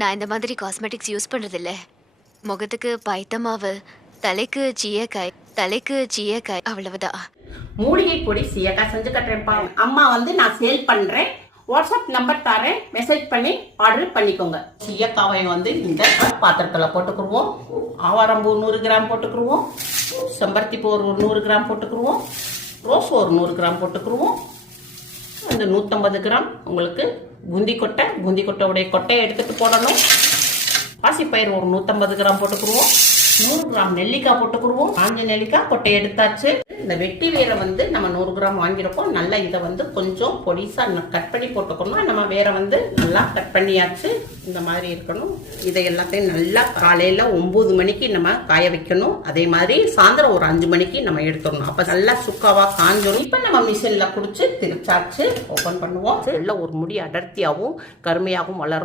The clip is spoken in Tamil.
நான் இந்த மாதிரி காஸ்மெட்டிக்ஸ் யூஸ் பண்றதில்ல. முகத்துக்கு பைத்தமாவு, தலைக்கு சீயக்காய் அவ்வளவுதான். மூலிகை பொடி சீயக்காய் செஞ்சு கட்டுறேன்ப்பா. அம்மா நான் சேல் பண்றேன். வாட்ஸ்அப் நம்பர் தரேன், மெசேஜ் பண்ணி ஆர்டர் பண்ணிக்கோங்க. சீயக்காவை இந்த பாத்திரத்தில் போட்டுக்குருவோம். ஆவாரம்பூ 100 கிராம் போட்டுக்குருவோம். செம்பருத்தி பூ ஒரு 100 கிராம் போட்டுக்குருவோம். ரோஸ் ஒரு 100 கிராம் போட்டுக்குருவோம். 150 கிராம் உங்களுக்கு பூந்தி கொட்டையுடைய கொட்டையை எடுத்துட்டு போடணும். பாசிப்பயிர் ஒரு 150 கிராம் போட்டுக்குருவோம். 100 கிராம் நெல்லிக்காய் போட்டுக்குருவோம். காஞ்ச நெல்லிக்காய் கொட்டையை எடுத்தாச்சு. இந்த வெட்டி வேரை நம்ம 100 கிராம் வாங்கியிருக்கோம். நல்லா இதை கொஞ்சம் பொடிசா கட் பண்ணி போட்டுக்கணும். நம்ம வேற நல்லா கட் பண்ணியாச்சு. இந்த மாதிரி இருக்கணும். இதை எல்லாத்தையும் நல்லா காலையில 9 மணிக்கு நம்ம காய வைக்கணும். அதே மாதிரி சாயந்தரம் ஒரு 5 மணிக்கு நம்ம எடுத்துடணும். அப்ப நல்லா சுக்காவா காஞ்சோம். இப்ப நம்ம மிஷின்ல குடிச்சு திரிச்சாச்சு. ஓபன் பண்ணுவோம். நல்ல ஒரு முடி அடர்த்தியாகவும் கருமையாகவும் வளரும்.